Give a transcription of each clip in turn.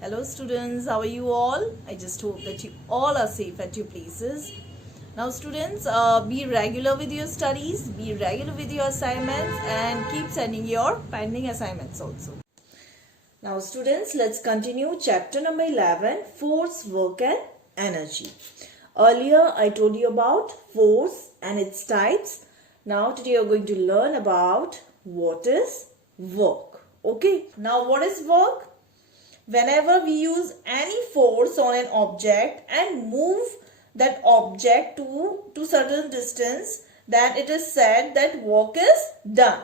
Hello students, how are you all? I just hope that you all are safe at your places. Now students, be regular with your studies, be regular with your assignments and keep sending your pending assignments also. Now students, let's continue chapter number 11, Force, Work and Energy. Earlier I told you about force and its types. Now today you are going to learn about what is work. Okay, now what is work? Whenever we use any force on an object and move that object to certain distance, then it is said that work is done.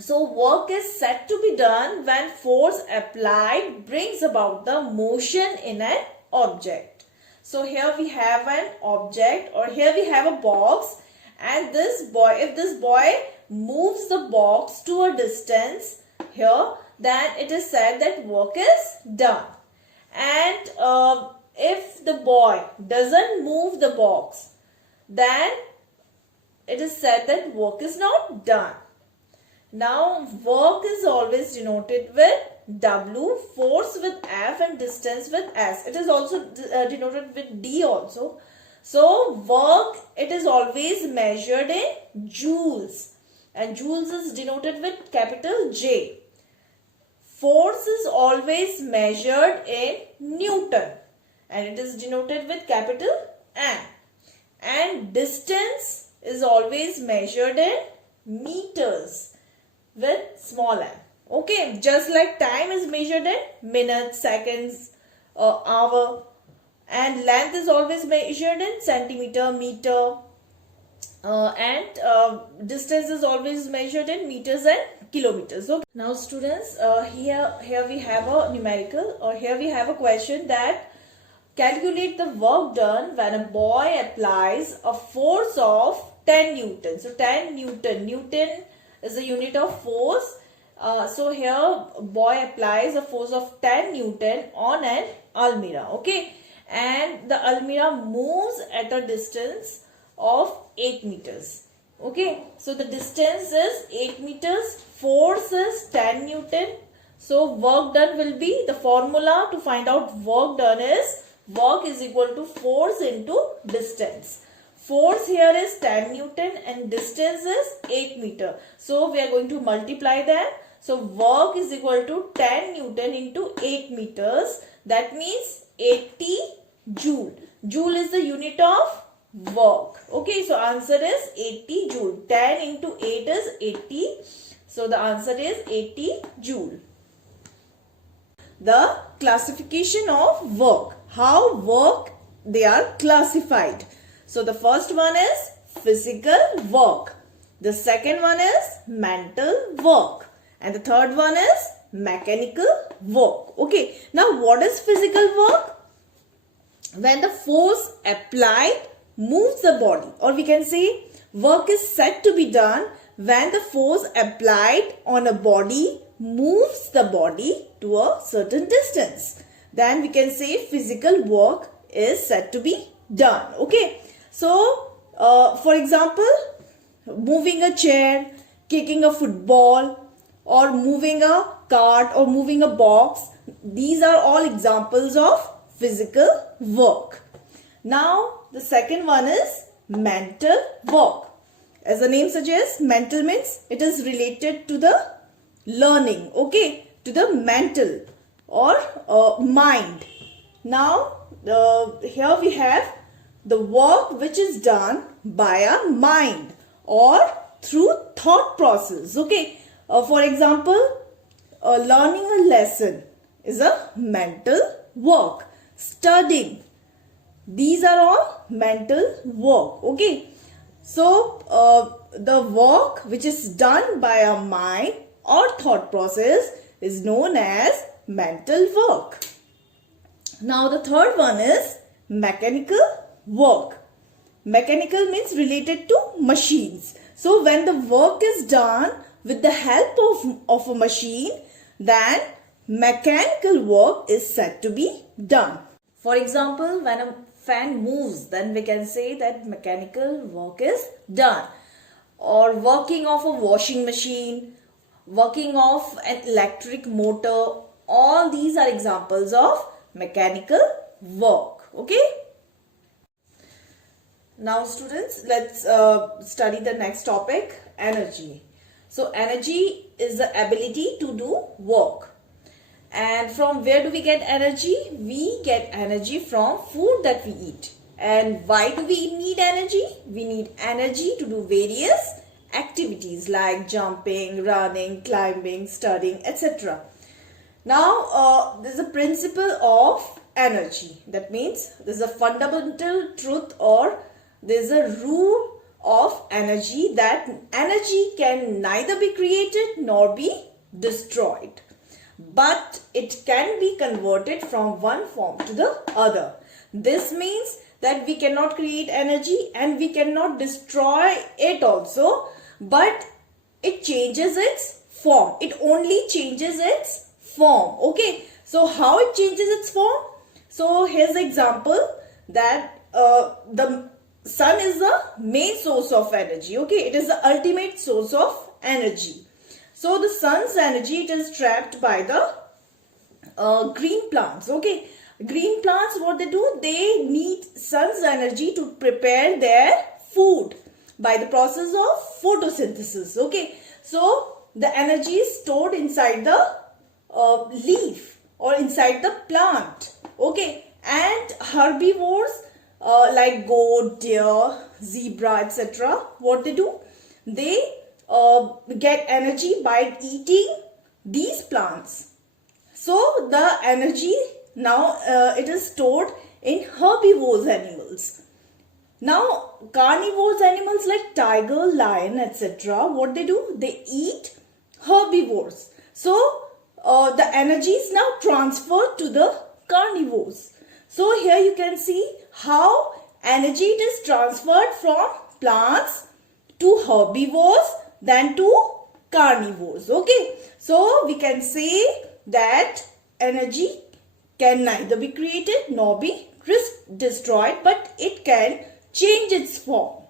So work is said to be done when force applied brings about the motion in an object. So here we have an object, or here we have a box, and if this boy moves the box to a distance here, then it is said that work is done. And if the boy doesn't move the box, then it is said that work is not done. Now work is always denoted with W, force with F and distance with S. It is also denoted with D also. So work, it is always measured in joules, and joules is denoted with capital J. Force is always measured in Newton, and it is denoted with capital N. And distance is always measured in meters with small m. Okay, just like time is measured in minutes, seconds, hour, and length is always measured in centimeter, meter, and distance is always measured in meters and kilometers. Okay. Now students, here we have a numerical, or here we have a question that calculate the work done when a boy applies a force of 10 Newton. So 10 Newton is the unit of force. So here boy applies a force of 10 Newton on an almirah. Okay, and the almirah moves at a distance of 8 meters. Okay, so the distance is 8 meters, force is 10 Newton. So work done will be, the formula to find out work done is work is equal to force into distance. Force here is 10 Newton and distance is 8 meter. So we are going to multiply them. So work is equal to 10 Newton into 8 meters. That means 80 joule. Joule is the unit of work. Okay, so answer is 80 joule. 10 into 8 is 80. So the answer is 80 joule. The classification of work. How work they are classified. So the first one is physical work. The second one is mental work. And the third one is mechanical work. Okay, now what is physical work? When the force applied moves the body, or we can say work is said to be done when the force applied on a body moves the body to a certain distance. Then we can say physical work is said to be done. Okay, so for example, moving a chair, kicking a football, or moving a cart, or moving a box, these are all examples of physical work. Now the second one is mental work. As the name suggests, mental means it is related to the learning, okay, to the mental or mind. Now here we have the work which is done by a mind or through thought process. Okay, for example, learning a lesson is a mental work. Studying, these are all mental work. Okay, so the work which is done by a mind or thought process is known as mental work. Now the third one is mechanical work. Mechanical means related to machines. So when the work is done with the help of a machine, then mechanical work is said to be done. For example, when a fan moves, then we can say that mechanical work is done. Or working of a washing machine, working of an electric motor, All these are examples of mechanical work. Okay. Now students, let's study the next topic, energy. So energy is the ability to do work. And from where do we get energy? We get energy from food that we eat. And why do we need energy? We need energy to do various activities like jumping, running, climbing, studying, etc. Now, there's a principle of energy. That means there's a fundamental truth, or there's a rule of energy, that energy can neither be created nor be destroyed, but it can be converted from one form to the other. This means that we cannot create energy and we cannot destroy it also, but it changes its form. It only changes its form. Okay, so how it changes its form? So here's the example, that the sun is the main source of energy. Okay, it is the ultimate source of energy. So the sun's energy, it is trapped by the green plants. Okay, green plants, what they do, they need sun's energy to prepare their food by the process of photosynthesis. Okay, so the energy is stored inside the leaf or inside the plant. Okay, and herbivores like goat, deer, zebra, etc., what they do, they get energy by eating these plants. So the energy now it is stored in herbivorous animals. Now carnivorous animals like tiger, lion, etc., what they do, they eat herbivores. So the energy is now transferred to the carnivores. So here you can see how energy is transferred from plants to herbivores, then to carnivores. Okay, so we can say that energy can neither be created nor be destroyed, but it can change its form.